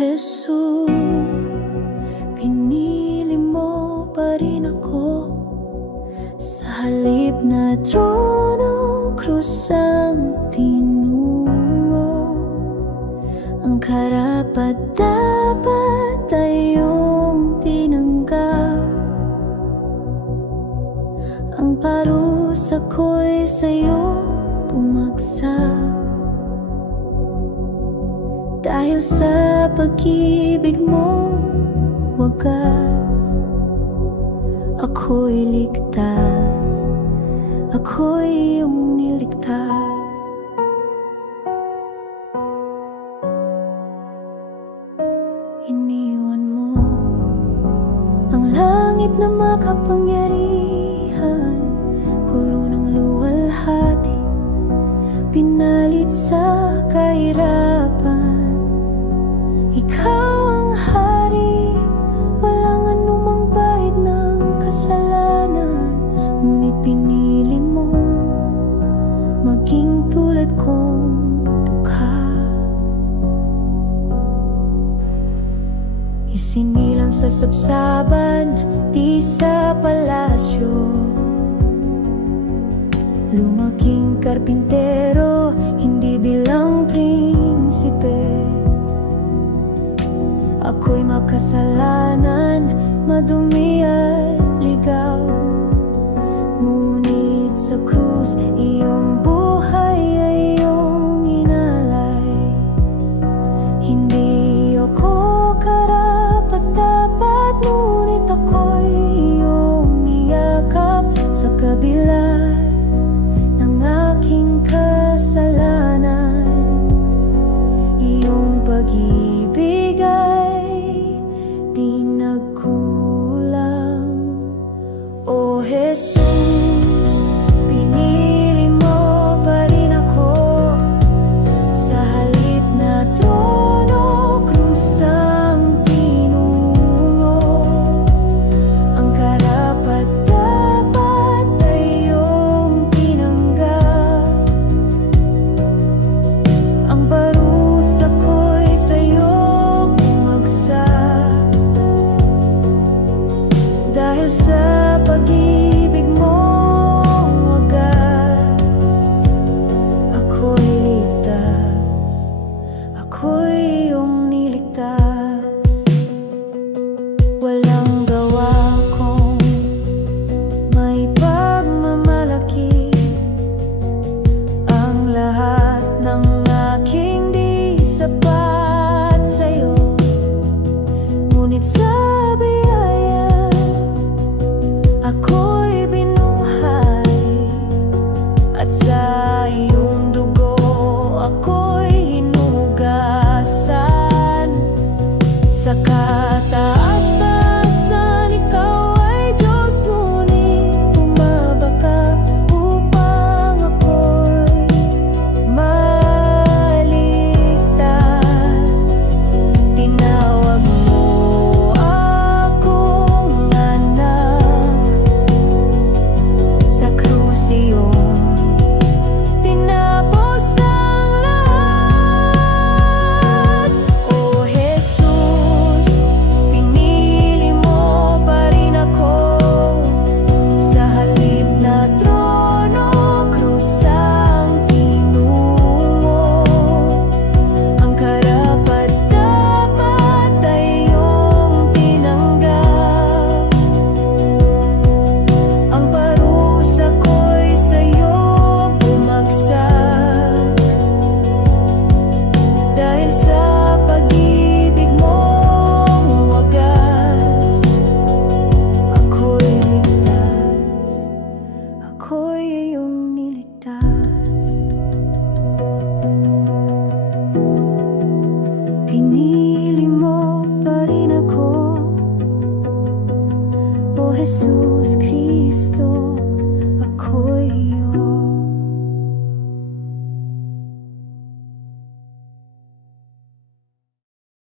Jesus, pinili mo pa rin ako. Sa halip na trono, krus ang tinungo. Ang karapat-dapat ay iyong tinanggap. Ang parusa ko'y sa'yo bumagsak. Dahil sa pag-ibig mong wagas, ako'y ligtas, ako'y iyong niligtas. Iniwan mo ang langit na makapangyarihan, koronang luwalhati, pinalit sa kahirapan. Ikaw ang hari, walang anumang bahid ng kasalanan. Ngunit pinili mo maging tulad kong dukha. Isinilang sa sabsaban, di sa palasyo. Lumaking karpintero, hindi bilang prinsipe. Ako'y makasalanan, madumi at ligaw. Ngunit sa krus, iyong buhay ay iyong inalay. Hindi ako karapat-dapat, ngunit ako'y iyong iyakap. Sa kabila ng aking kasalanan, iyong pag-ibig ay di nagkulang. O Jesus, pinili mo pa rin ako. Sa halip na trono, krus ang tinungo. Ang karapat-dapat ay iyong tinanggap. Ang parusa ko'y sa'yo bumagsak. Dahil sa pag-ibig mong wagas, ako'y ligtas, ako'y iyong niligtas. Walang gawa kong may pagmamalaki. Ang lahat ng aking di sapat sa'yo. Ngunit sa biyaya, ako'y binuhay. At sa iyong dugo, ako'y hinugasan. Sa kataas-taasan, ikaw ay Diyos, ngunit bumaba ka upang ako'y maligtas. Tinawag mo akong anak. Sa krus iyong tinapos ang lahat. O Jesus, pinili mo pa rin ako. Sa halip na trono, krus ang tinungo. Ang karapat-dapat ay iyong tinanggap. Ang parusa ko'y sa'yo bumagsak. Dahil sa pag-ibig mong wagas, ako'y ligtas, ako'y iyong niligtas. Pinili mo pa rin ako. O Jesus Cristo, ako'y iyong